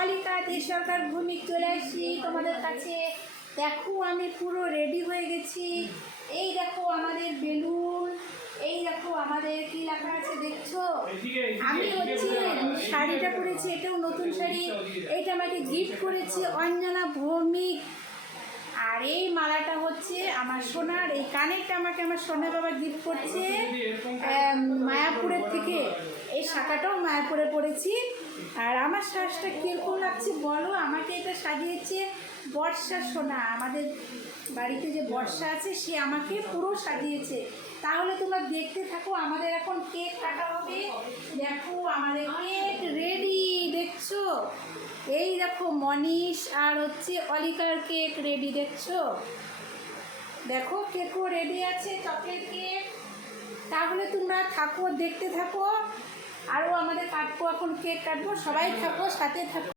অলিকা দে সরকার ভূমি চলে আসি তোমাদের কাছে। দেখো আমি পুরো রেডি হয়ে গেছি। এই দেখো আমাদের বেলুন, এই দেখো আমাদের কি লেখা আছে দেখছো। আমি হচ্ছে শাড়িটা পরেছি, এটাও নতুন শাড়ি, এইটা আমাকে গিফট করেছে অঞ্জনা ভৌমিক। আর এই মালাটা হচ্ছে আমার সোনার, এই কানেরটা আমাকে আমার সোনা বাবা গিফট করছে মায়াপুরের থেকে। এই শাখাটাও মায়াপুরে পড়েছি। আর আমার শ্বাসটা কীরকম লাগছে বলো। আমাকে এটা সাজিয়েছে বর্ষা সোনা, আমাদের বাড়িতে যে বর্ষা আছে সে আমাকে পুরো সাজিয়েছে। তাহলে তোমরা দেখতে থাকো, আমাদের এখন কেক কাটা হবে। দেখো আমাদের কেক রেডি, দেখছো। এই দেখো মনীষ আর হচ্ছে অলিকার কেক রেডি, দেখছো। দেখো কেকও রেডি আছে, চকলেট কেক। তাহলে তোমরা থাকো, দেখতে থাকো। আরও আমাদের কাটবো, এখন কেক কাটবো, সবাই থাকো, সাথে থাকো।